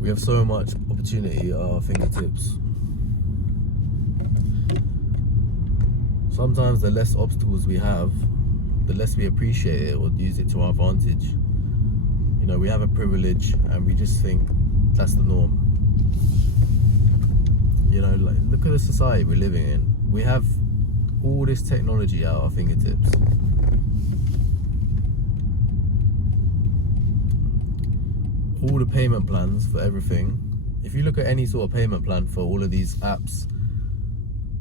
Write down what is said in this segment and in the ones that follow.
We have so much opportunity at our fingertips. Sometimes the less obstacles we have, the less we appreciate it or use it to our advantage. You know, we have a privilege and we just think that's the norm. You know, like, look at the society we're living in. We have all this technology at our fingertips. All the payment plans for everything. If you look at any sort of payment plan for all of these apps,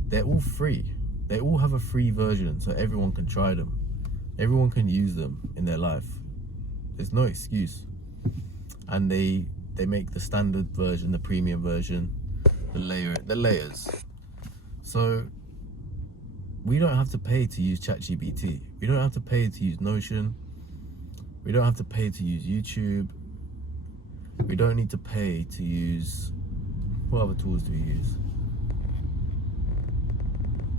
they're all free. They all have a free version so everyone can try them. Everyone can use them in their life. There's no excuse. And they make the standard version, the premium version, the layers. So we don't have to pay to use ChatGPT. We don't have to pay to use Notion. We don't have to pay to use YouTube. We don't need to pay to use, what other tools do we use?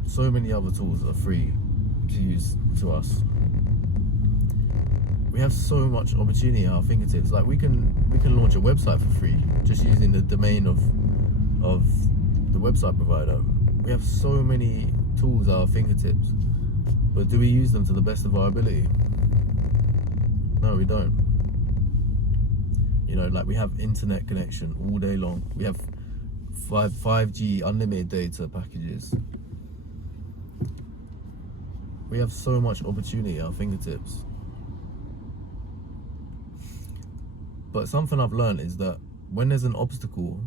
So many other tools are free to use to us. We have so much opportunity at our fingertips. Like we can launch a website for free just using the domain of the website provider. We have so many tools at our fingertips, but do we use them to the best of our ability? No, we don't. You know, like we have internet connection all day long. We have 5G unlimited data packages. We have so much opportunity at our fingertips. But something I've learned is that when there's an obstacle,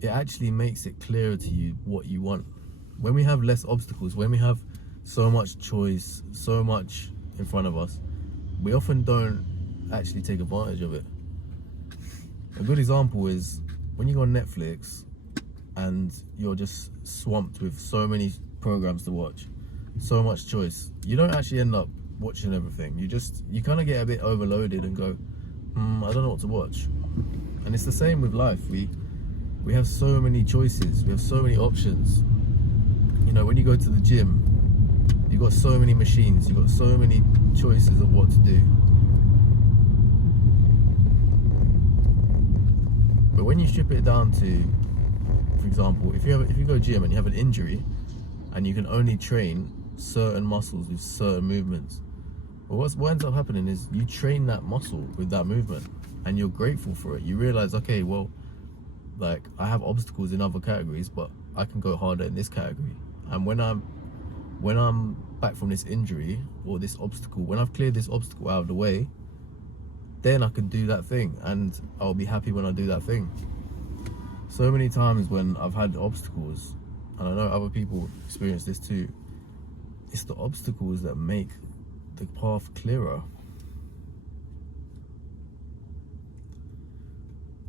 it actually makes it clearer to you what you want. When we have less obstacles, when we have so much choice, so much in front of us, we often don't actually take advantage of it. A good example is when you go on Netflix and you're just swamped with so many programs to watch, so much choice, you don't actually end up watching everything. You kind of get a bit overloaded and go, I don't know what to watch. And it's the same with life. We have so many choices, we have so many options. You know, when you go to the gym, you've got so many machines, you've got so many choices of what to do. But when you strip it down to, for example, if you go gym and you have an injury and you can only train certain muscles with certain movements, well, what ends up happening is you train that muscle with that movement and you're grateful for it. You realize, okay, well, like I have obstacles in other categories, but I can go harder in this category. And when I'm back from this injury or this obstacle, when I've cleared this obstacle out of the way, then I can do that thing and I'll be happy when I do that thing. So many times when I've had obstacles, and I know other people experience this too, it's the obstacles that make the path clearer.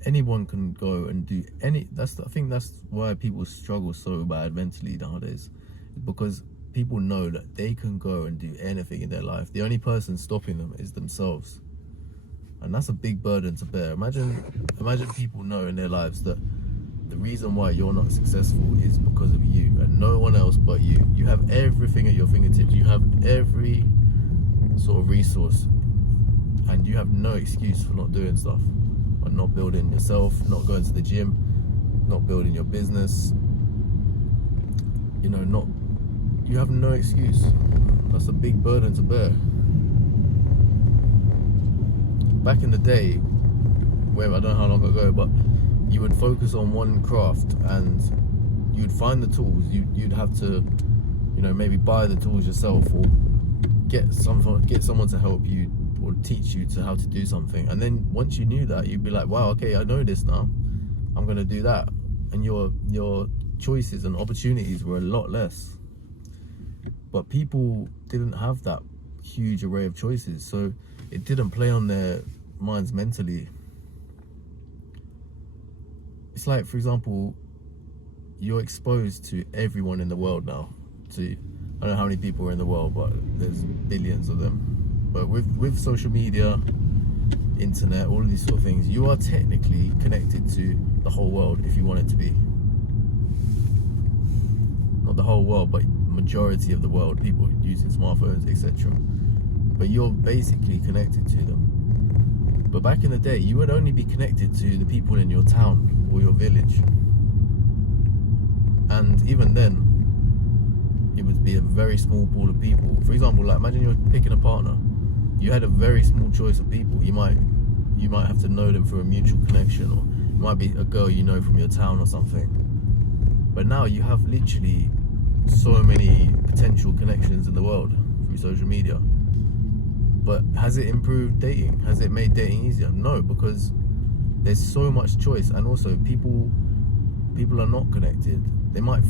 Anyone can go and do I think that's why people struggle so bad mentally nowadays, because people know that they can go and do anything in their life. The only person stopping them is themselves. And that's a big burden to bear. Imagine people know in their lives that the reason why you're not successful is because of you and no one else but you. You have everything at your fingertips. You have every sort of resource and you have no excuse for not doing stuff, or not building yourself, not going to the gym, not building your business. You know, you have no excuse. That's a big burden to bear. Back in the day, where I don't know how long ago, but you would focus on one craft and you'd find the tools. You'd have to, you know, maybe buy the tools yourself or get someone to help you or teach you to how to do something. And then once you knew that, you'd be like, wow, okay, I know this now. I'm gonna do that. And your choices and opportunities were a lot less. But people didn't have that huge array of choices, so it didn't play on their minds mentally. It's like, for example, you're exposed to everyone in the world now. I don't know how many people are in the world, but there's billions of them. But with social media, internet, all of these sort of things, you are technically connected to the whole world if you want it to be. Not the whole world, but majority of the world, people using smartphones, etc. But you're basically connected to them. But back in the day, you would only be connected to the people in your town or your village. And even then, it would be a very small pool of people. For example, like imagine you're picking a partner. You had a very small choice of people. You might have to know them through a mutual connection, or it might be a girl you know from your town or something. But now you have literally so many potential connections in the world through social media. But has it improved dating? Has it made dating easier? No, because there's so much choice, and also people are not connected. They might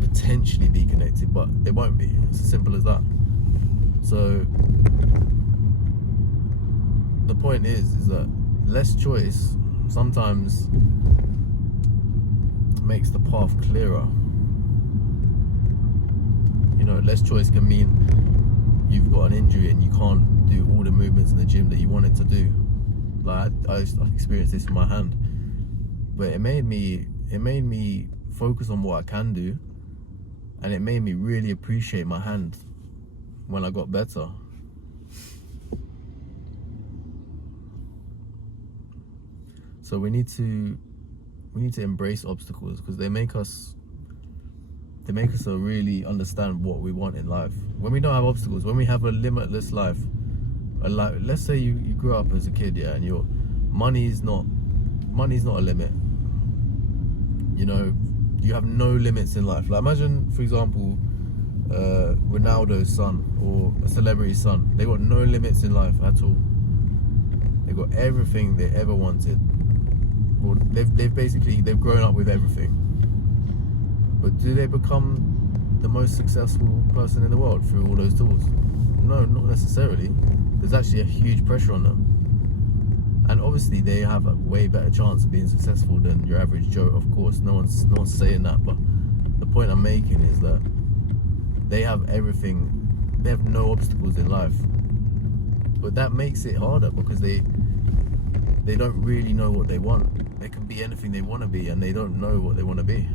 potentially be connected, but they won't be. It's as simple as that. So the point is that less choice sometimes makes the path clearer. You know, less choice can mean you've got an injury and you can't do all the movements in the gym that you wanted to do. Like I experienced this in my hand, but it made me focus on what I can do, and it made me really appreciate my hand when I got better. So we need to embrace obstacles, because they make us really understand what we want in life. When we don't have obstacles, when we have a limitless life, let's say you grew up as a kid, yeah, and your money's not a limit. You know, you have no limits in life. Like imagine, for example, Ronaldo's son or a celebrity's son. They got no limits in life at all. They got everything they ever wanted. Well, they've grown up with everything. But do they become the most successful person in the world through all those tools? No, not necessarily. There's actually a huge pressure on them. And obviously they have a way better chance of being successful than your average Joe, of course. No one's saying that, but the point I'm making is that they have everything. They have no obstacles in life. But that makes it harder, because they don't really know what they want. They can be anything they want to be, and they don't know what they want to be.